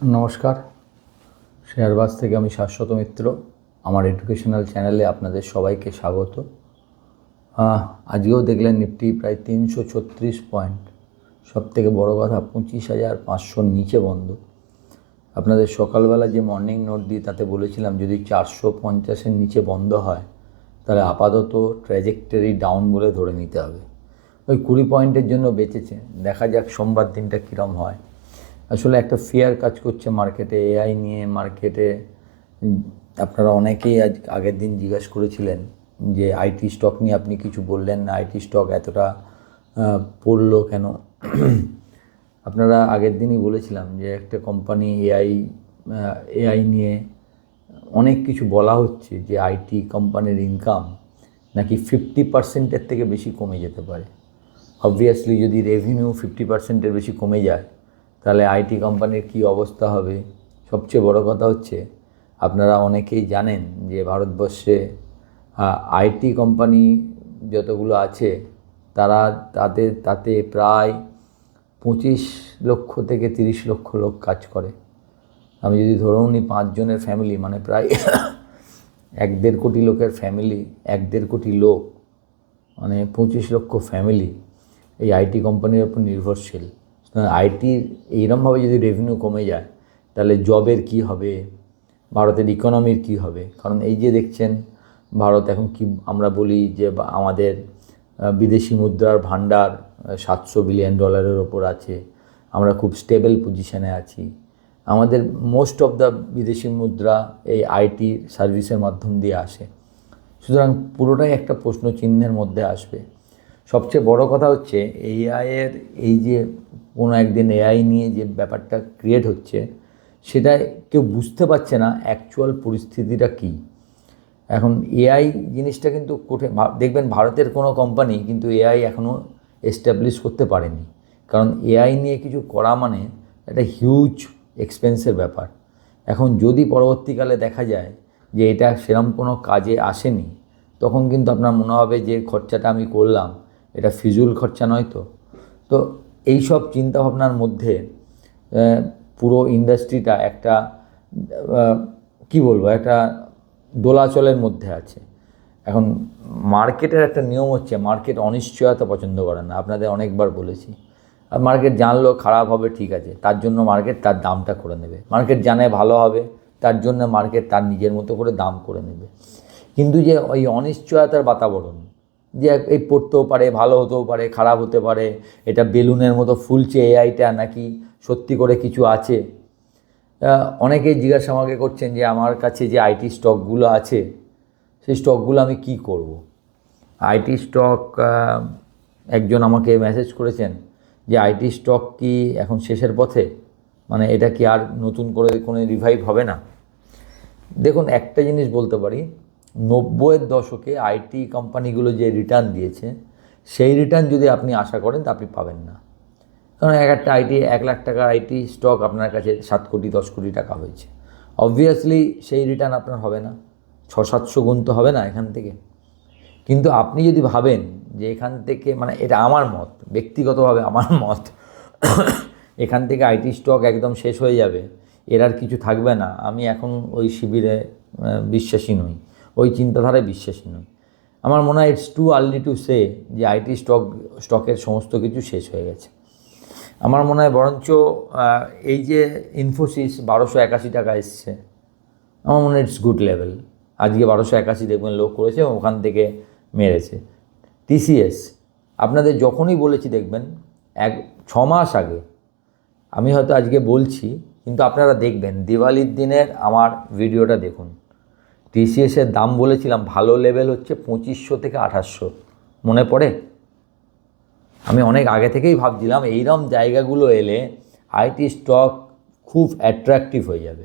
নমস্কার, শেয়ারবাজ থেকে আমি শাশ্বত মিত্র। আমার এডুকেশনাল চ্যানেলে আপনাদের সবাইকে স্বাগত। আজকেও দেখলেন নিফটি প্রায় 336 পয়েন্ট, সবথেকে বড় কথা 25,500 নিচে বন্ধ। আপনাদের সকালবেলা যে মর্নিং নোট দিই তাতে বলেছিলাম যদি 450-এর নিচে বন্ধ হয় তাহলে আপাতত ট্র্যাজেক্টরি ডাউন বলে ধরে নিতে হবে। ওই 20 পয়েন্টের জন্য বেঁচেছে, দেখা যাক সোমবার দিনটা কীরম হয়। আসলে একটা ফিয়ার কাজ করছে মার্কেটে, এআই নিয়ে মার্কেটে। আপনারা অনেকেই আগের দিন জিজ্ঞাসা করেছিলেন যে আইটি স্টক নিয়ে আপনি কিছু বললেন না, আইটি স্টক এতটা পড়লো কেন। আপনারা আগের দিনই বলেছিলাম যে একটা কোম্পানি এআই নিয়ে অনেক কিছু বলা হচ্ছে যে আইটি কোম্পানির ইনকাম নাকি 50%-এর থেকে বেশি কমে যেতে পারে। অবভিয়াসলি যদি রেভিনিউ 50%-এর বেশি কমে যায় তাহলে আইটি কোম্পানির কী অবস্থা হবে। সবচেয়ে বড় কথা হচ্ছে আপনারা অনেকেই জানেন যে ভারতবর্ষে আইটি কোম্পানি যতগুলো আছে তাতে প্রায় 25 লক্ষ থেকে 30 লক্ষ লোক কাজ করে। আমি যদি ধরুন 5 জনের ফ্যামিলি, মানে প্রায় 1-1.5 কোটি লোকের ফ্যামিলি, 1-1.5 কোটি লোক, মানে 25 লক্ষ ফ্যামিলি এই আইটি কোম্পানির উপর নির্ভরশীল। আইটির এইরমভাবে যদি রেভিনিউ কমে যায় তাহলে জবের কি হবে, ভারতের ইকোনমির কি হবে। কারণ এই যে দেখছেন ভারত এখন কি আমরা বলি যে আমাদের বিদেশি মুদ্রার ভাণ্ডার $700 বিলিয়ন ওপর আছে, আমরা খুব স্টেবল পজিশনে আছি। আমাদের মোস্ট অফ দ্য বিদেশি মুদ্রা এই আইটি সার্ভিসের মাধ্যম দিয়ে আসে। সুতরাং পুরোটাই একটা প্রশ্ন চিহ্নের মধ্যে আসবে। সবচেয়ে বড় কথা হচ্ছে এআইয়ের এই যে কোনো একদিন এআই নিয়ে যে ব্যাপারটা ক্রিয়েট হচ্ছে সেটা কেউ বুঝতে পারছে না অ্যাকচুয়াল পরিস্থিতিটা কী। এখন এআই জিনিসটা কিন্তু দেখবেন ভারতের কোনো কোম্পানি কিন্তু এআই এখনও এস্টাবলিশ করতে পারেনি। কারণ এআই নিয়ে কিছু করা মানে একটা হিউজ এক্সপেন্সের ব্যাপার। এখন যদি পরবর্তীকালে দেখা যায় যে এটা সেরকম কোনো কাজে আসেনি, তখন কিন্তু আপনার মনে হবে যে খরচাটা আমি করলাম এটা ফিজুল খরচা নয় তো। তো এই সব চিন্তাভাবনার মধ্যে পুরো ইন্ডাস্ট্রিটা একটা কি বলবো, একটা দোলাচলের মধ্যে আছে। এখন মার্কেটের একটা নিয়ম হচ্ছে মার্কেট অনিশ্চয়তা পছন্দ করে না, আপনাদের অনেকবার বলেছি। আর মার্কেট জানলো খারাপ হবে, ঠিক আছে, তার জন্য মার্কেট তার দামটা করে নেবে। মার্কেট জানে ভালো হবে, তার জন্য মার্কেট তার নিজের মতো করে দাম করে নেবে। কিন্তু যে ওই অনিশ্চয়তার বাতাবরণ, যে এই পড়তেও পারে, ভালো হতেও পারে, খারাপ হতে পারে, এটা বেলুনের মতো ফুলছে এআইটা নাকি সত্যি করে কিছু আছে। অনেকেই জিজ্ঞাসা আমাকে করছেন যে আমার কাছে যে আইটি স্টকগুলো আছে সেই স্টকগুলো আমি কি করব। আইটি স্টক, একজন আমাকে মেসেজ করেছেন যে আইটি স্টক কি এখন শেষের পথে, মানে এটা কি আর নতুন করে কোনো রিভাইভ হবে না। দেখুন, একটা জিনিস বলতে পারি, 90-এর দশকে আইটি কোম্পানিগুলো যে রিটার্ন দিয়েছে সেই রিটার্ন যদি আপনি আশা করেন তা আপনি পাবেন না। কারণ একটা 1 লাখ টাকার আইটি স্টক আপনার কাছে 7 কোটি 10 কোটি টাকা হয়েছে। অবভিয়াসলি সেই রিটার্ন আপনার হবে না, 600-700 গুণ তো হবে না এখান থেকে। কিন্তু আপনি যদি ভাবেন যে এখান থেকে, মানে এটা আমার মত, ব্যক্তিগতভাবে আমার মত, এখান থেকে আইটি স্টক একদম শেষ হয়ে যাবে, এর আর কিছু থাকবে না, আমি এখন ওই শিবিরে বিশ্বাসী নই, ওই চিন্তাধারায় বিশ্বাসী নই। আমার মনে হয় it's too early to say যে আইটি স্টকের সমস্ত কিছু শেষ হয়ে গেছে। আমার মনে হয় বরঞ্চ এই যে ইনফোসিস 1281 টাকা এসছে, আমার মনে হয় ইটস গুড লেভেল। আজকে 1281 দেখবেন লোক করেছে, ওখান থেকে মেরেছে। টিসিএস আপনাদের যখনই বলেছি দেখবেন 6 মাস আগে, আমি হয়তো আজকে বলছি কিন্তু আপনারা দেখবেন দিওয়ালির দিনের আমার ভিডিওটা দেখুন। টিসিএসের দাম বলেছিলাম ভালো লেভেল হচ্ছে 2500 থেকে 2800, মনে পড়ে? আমি অনেক আগে থেকেই ভাবছিলাম এইরকম জায়গাগুলো এলে আইটি স্টক খুব অ্যাট্রাকটিভ হয়ে যাবে।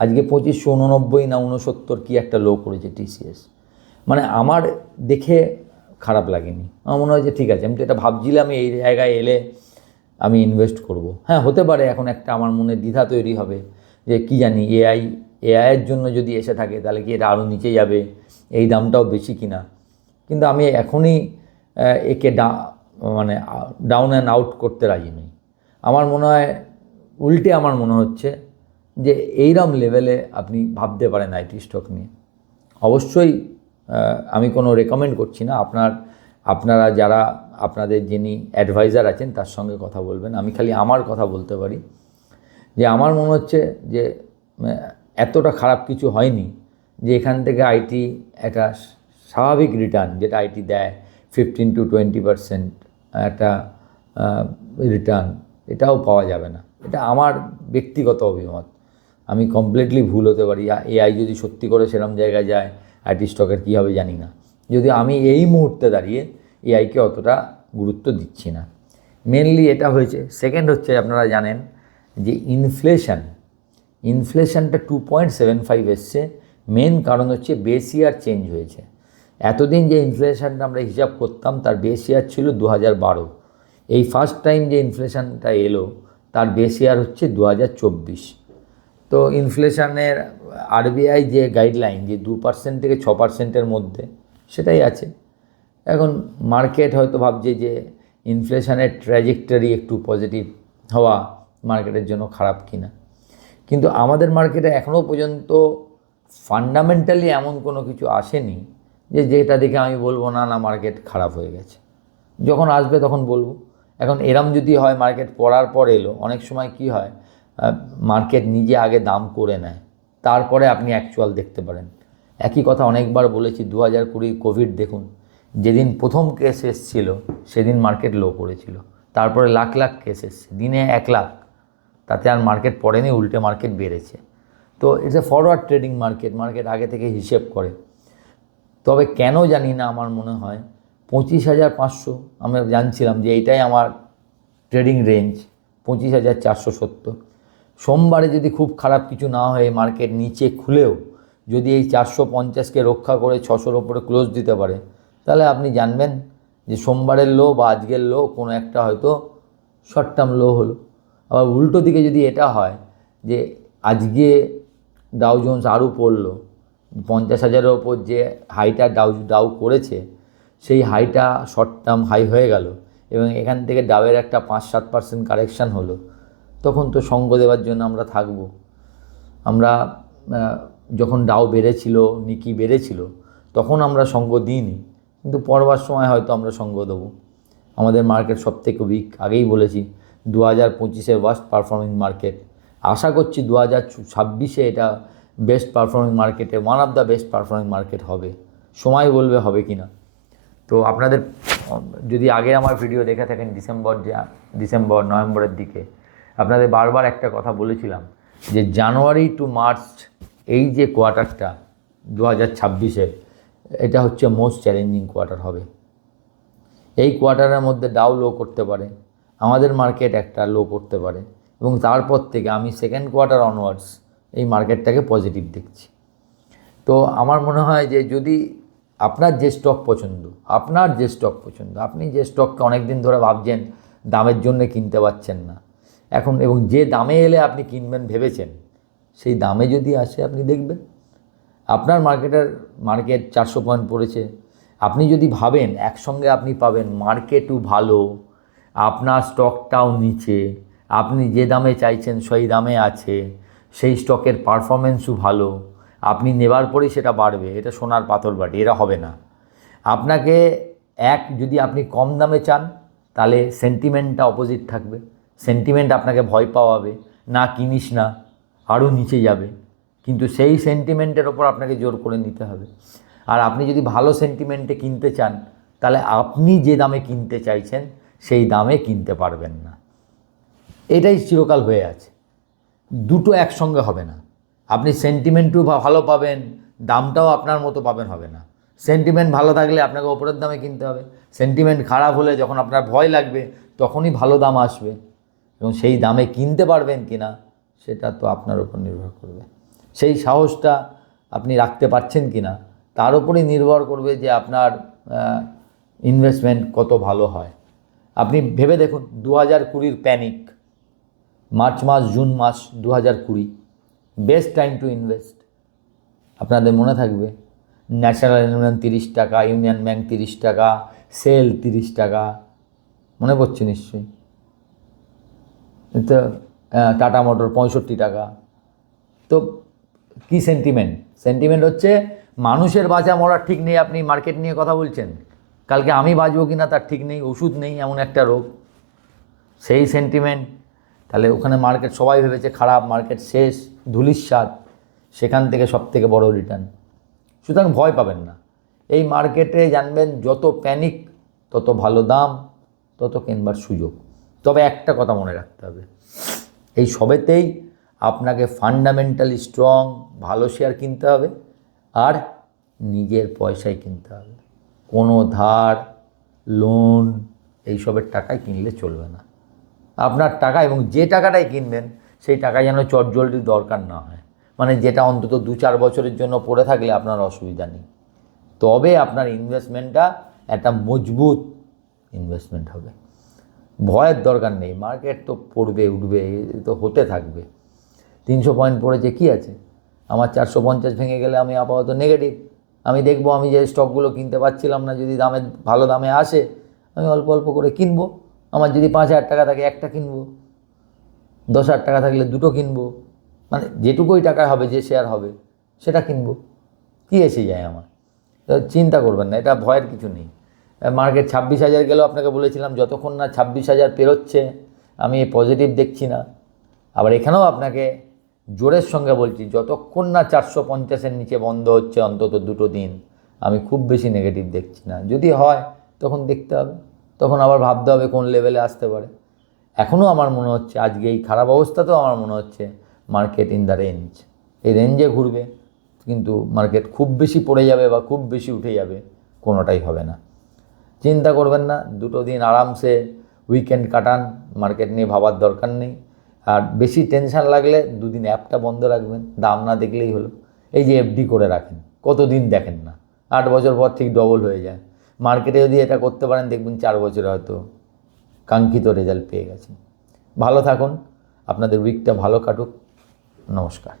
আজকে 2589 না 69 কি একটা লো করেছে টিসিএস, মানে আমার দেখে খারাপ লাগেনি। আমার মনে হয় যে ঠিক আছে, আমি তো এটা ভাবছিলাম এই জায়গায় এলে আমি ইনভেস্ট করব। হ্যাঁ, হতে পারে এখন একটা আমার মনে দ্বিধা তৈরি হবে যে কি জানি এআইয়ের জন্য যদি এসে থাকে তাহলে কি এটা আরও নিচে যাবে, এই দামটাও বেশি কিনা। কিন্তু আমি এখনই একে মানে ডাউন অ্যান্ড আউট করতে রাজি নই। আমার মনে হয় উল্টে, আমার মনে হচ্ছে যে এইরকম লেভেলে আপনি ভাবতে পারেন আইটি স্টক নিয়ে। অবশ্যই আমি কোনো রেকমেন্ড করছি না, আপনারা যারা আপনাদের যিনি অ্যাডভাইজার আছেন তার সঙ্গে কথা বলবেন। আমি খালি আমার কথা বলতে পারি যে আমার মনে হচ্ছে যে এতটা খারাপ কিছু হয়নি, যে এখান থেকে আইটি একটা স্বাভাবিক রিটার্ন যেটা আইটি দেয় 15-20% একটা রিটার্ন, এটাও পাওয়া যাবে না। এটা আমার ব্যক্তিগত অভিমত, আমি কমপ্লিটলি ভুল হতে পারি। এআই যদি সত্যি করে সেরকম জায়গায় যায় আইটি স্টকের কী হবে জানি না, যদি আমি এই মুহূর্তে দাঁড়িয়ে এআইকে অতটা গুরুত্ব দিচ্ছি না। মেনলি এটা হয়েছে। সেকেন্ড হচ্ছে, আপনারা জানেন যে ইনফ্লেশনটা 2.75 এসছে। মেন কারণ হচ্ছে বেস ইয়ার চেঞ্জ হয়েছে। এতদিন যে ইনফ্লেশনটা আমরা হিসাব করতাম তার বেস ইয়ার ছিল 2012, এই ফার্স্ট টাইম যে ইনফ্লেশনটা এলো তার বেস ইয়ার হচ্ছে 2024। তো ইনফ্লেশনের আরবিআই যে গাইডলাইন যে 2% থেকে 6%-এর মধ্যে, সেটাই আছে। এখন মার্কেট হয়তো ভাবছে যে ইনফ্লেশনের ট্র্যাজেক্টরি একটু পজিটিভ হওয়া মার্কেটের জন্য খারাপ কিনা, কিন্তু আমাদের মার্কেটে এখনও পর্যন্ত ফান্ডামেন্টালি এমন কোনো কিছু আসেনি যেটা দেখে আমি বলবো না মার্কেট খারাপ হয়ে গেছে। যখন আসবে তখন বলবো। এখন এরম যদি হয়, মার্কেট পড়ার পর এলো, অনেক সময় কি হয়, মার্কেট নিজে আগে দাম করে নেয়, তারপরে আপনি অ্যাকচুয়াল দেখতে পারেন। একই কথা অনেকবার বলেছি, 2020 কোভিড দেখুন, যেদিন প্রথম কেস এসেছিল সেদিন মার্কেট লো করেছিল, তারপরে লাখ লাখ কেস এসছে, দিনে 1 লাখ, তাতে আর মার্কেট পড়েনি, উল্টে মার্কেট বেড়েছে। তো it's a forward trading market আগে থেকে হিসেব করে। তবে কেন জানি না, আমার মনে হয় 25,500 আমরা জানছিলাম যে এইটাই আমার ট্রেডিং রেঞ্জ, 25,470। সোমবারে যদি খুব খারাপ কিছু না হয়ে মার্কেট নিচে খুলেও যদি এই 450-কে রক্ষা করে 600-র ওপরে ক্লোজ দিতে পারে, তাহলে আপনি জানবেন যে সোমবারের লো বা আজকের লো কোনো একটা হয়তো শর্ট টার্ম লো হলো। আবার উল্টো দিকে যদি এটা হয় যে আজকে ডাউ জোন্স আরও পড়লো, 50,000-এর ওপর যে হাইটা ডাউ করেছে, সেই হাইটা শর্ট টার্ম হাই হয়ে গেল এবং এখান থেকে ডাউয়ের একটা 5-7% কারেকশান হলো, তখন তো সঙ্গ দেওয়ার জন্য আমরা থাকব। আমরা যখন ডাউ বেড়েছিল, নিকি বেড়েছিল, তখন আমরা সঙ্গ দিইনি, কিন্তু পড়বার সময় হয়তো আমরা সঙ্গ দেবো। আমাদের মার্কেট সবথেকে উইক, আগেই বলেছি 2025-এর ওয়ার্স্ট পারফর্মিং মার্কেট। আশা করছি 2026-এ এটা বেস্ট পারফর্মিং মার্কেটে one of the best performing market হবে। সময় বলবে হবে কি না। তো আপনাদের যদি আগে আমার ভিডিও দেখে থাকেন নভেম্বরের দিকে, আপনাদের বারবার একটা কথা বলেছিলাম যে জানুয়ারি টু মার্চ এই যে কোয়ার্টারটা 2026-এর, এটা হচ্ছে মোস্ট চ্যালেঞ্জিং কোয়ার্টার হবে। এই কোয়ার্টারের মধ্যে ডাউ লো করতে পারে, আমাদের মার্কেট একটা লো করতে পারে, এবং তারপর থেকে আমি সেকেন্ড কোয়ার্টার অনওয়ার্ডস এই মার্কেটটাকে পজিটিভ দেখছি। তো আমার মনে হয় যে যদি আপনার যে স্টক পছন্দ, আপনি যে স্টককে অনেক দিন ধরে ভাবছেন, দামের জন্য কিনতে পারছেন না এখন, এবং যে দামে এলে আপনি কিনবেন ভেবেছেন, সেই দামে যদি আসে আপনি দেখবেন আপনার মার্কেট 400 পয়েন্ট পড়েছে, আপনি যদি ভাবেন একসঙ্গে আপনি পাবেন মার্কেটও ভালো, আপনার স্টকটাও নিচে, আপনি যে দামে চাইছেন সেই দামে আছে, সেই স্টকের পারফরমেন্সও ভালো, আপনি নেবার পরেই সেটা বাড়বে, এটা সোনার পাথর বাটি, এটা হবে না। আপনাকে যদি আপনি কম দামে চান, তাহলে সেন্টিমেন্টটা অপোজিট থাকবে, সেন্টিমেন্ট আপনাকে ভয় পাওয়াবে, না কিনিস না, আরও নিচে যাবে, কিন্তু সেই সেন্টিমেন্টের ওপর আপনাকে জোর করে নিতে হবে। আর আপনি যদি ভালো সেন্টিমেন্টে কিনতে চান, তাহলে আপনি যে দামে কিনতে চাইছেন সেই দামে কিনতে পারবেন না। এটাই চিরকাল হয়ে আছে, দুটো একসঙ্গে হবে না। আপনি সেন্টিমেন্টও ভালো পাবেন, দামটাও আপনার মতো পাবেন, হবে না। সেন্টিমেন্ট ভালো থাকলে আপনাকে ওপরের দামে কিনতে হবে, সেন্টিমেন্ট খারাপ হলে যখন আপনার ভয় লাগবে তখনই ভালো দাম আসবে, এবং সেই দামে কিনতে পারবেন কি না সেটা তো আপনার উপর নির্ভর করবে। সেই সাহসটা আপনি রাখতে পারছেন কি না তার উপরেই নির্ভর করবে যে আপনার ইনভেস্টমেন্ট কত ভালো হয়। আপনি ভেবে দেখুন 2020-র প্যানিক, মার্চ মাস, জুন মাস 2020, বেস্ট টাইম টু ইনভেস্ট। আপনাদের মনে থাকবে ন্যাশনাল ইউনিয়ন 30 টাকা, ইউনিয়ন ব্যাংক 30 টাকা, সেল 30 টাকা, মনে পড়ছে নিশ্চয়ই। তো টাটা মোটর 65 টাকা, তো কি সেন্টিমেন্ট? সেন্টিমেন্ট হচ্ছে মানুষের বাঁচা মরার ঠিক নেই, আপনি মার্কেট নিয়ে কথা বলছেন। কালকে আমি বাঁচবো কি না তার ঠিক নেই, ওষুধ নেই, এমন একটা রোগ, সেই সেন্টিমেন্ট। তাহলে ওখানে মার্কেট সবাই ভেবেছে খারাপ, মার্কেট শেষ, ধুলিস্বাদ, সেখান থেকে সব থেকে বড় রিটার্ন। সুতরাং ভয় পাবেন না। এই মার্কেটে জানবেন যত প্যানিক তত ভালো দাম, তত কেনবার সুযোগ। তবে একটা কথা মনে রাখতে হবে, এই সবেতেই আপনাকে ফান্ডামেন্টালি স্ট্রং ভালো শেয়ার কিনতে হবে আর নিজের পয়সায় কিনতে হবে। কোনো ধার, লোন এইসবের টাকায় কিনলে চলবে না। আপনার টাকা, এবং যে টাকাটাই কিনবেন সেই টাকা যেন চটজলদির দরকার না হয়, মানে যেটা অন্তত 2-4 বছরের জন্য পড়ে থাকলে আপনার অসুবিধা নেই। তবে আপনার ইনভেস্টমেন্টটা একটা মজবুত ইনভেস্টমেন্ট হবে। ভয়ের দরকার নেই, মার্কেট তো পড়বে উঠবে, এ তো হতে থাকবে। 300 পয়েন্ট পড়েছে, কি আছে? আমার 450 ভেঙে গেলে আমি আপাতত নেগেটিভ। আমি দেখব আমি যে স্টকগুলো কিনতে পারছিলাম না, যদি দামে ভালো দামে আসে আমি অল্প অল্প করে কিনবো। আমার যদি 5,000 টাকা থাকে একটা কিনবো, 10,000 টাকা থাকলে দুটো কিনবো, মানে যেটুকুই টাকা হবে, যে শেয়ার হবে সেটা কিনবো। কী এসে যায় আমার? তো চিন্তা করবেন না, এটা ভয়ের কিছু নেই। মার্কেট 26,000 গেলেও আপনাকে বলেছিলাম যতক্ষণ না 26,000 পেরোচ্ছে আমি পজিটিভ দেখছি না। আবার এখানেও আপনাকে জোরের সঙ্গে বলছি, যতক্ষণ না 450-এর নিচে বন্ধ হচ্ছে অন্তত 2 দিন, আমি খুব বেশি নেগেটিভ দেখছি না। যদি হয় তখন দেখতে হবে, তখন আবার ভাবতে হবে কোন লেভেলে আসতে পারে। এখনও আমার মনে হচ্ছে আজকে এই খারাপ অবস্থাতেও আমার মনে হচ্ছে মার্কেট ইন দ্য রেঞ্জ, এই রেঞ্জে ঘুরবে। কিন্তু মার্কেট খুব বেশি পড়ে যাবে বা খুব বেশি উঠে যাবে, কোনোটাই হবে না। চিন্তা করবেন না, 2 দিন আরামসে উইকেন্ড কাটান, মার্কেট নিয়ে ভাবার দরকার নেই। আর বেশি টেনশান লাগলে 2 দিন অ্যাপটা বন্ধ রাখবেন, দাম না দেখলেই হলো। এই যে এফডি করে রাখেন, কতদিন দেখেন না, 8 বছর পর ঠিক ডবল হয়ে যায়। মার্কেটে যদি এটা করতে পারেন দেখবেন 4 বছরে হয়তো কাঙ্ক্ষিত রেজাল্ট পেয়ে গেছেন। ভালো থাকুন, আপনাদের উইকটা ভালো কাটুক। নমস্কার।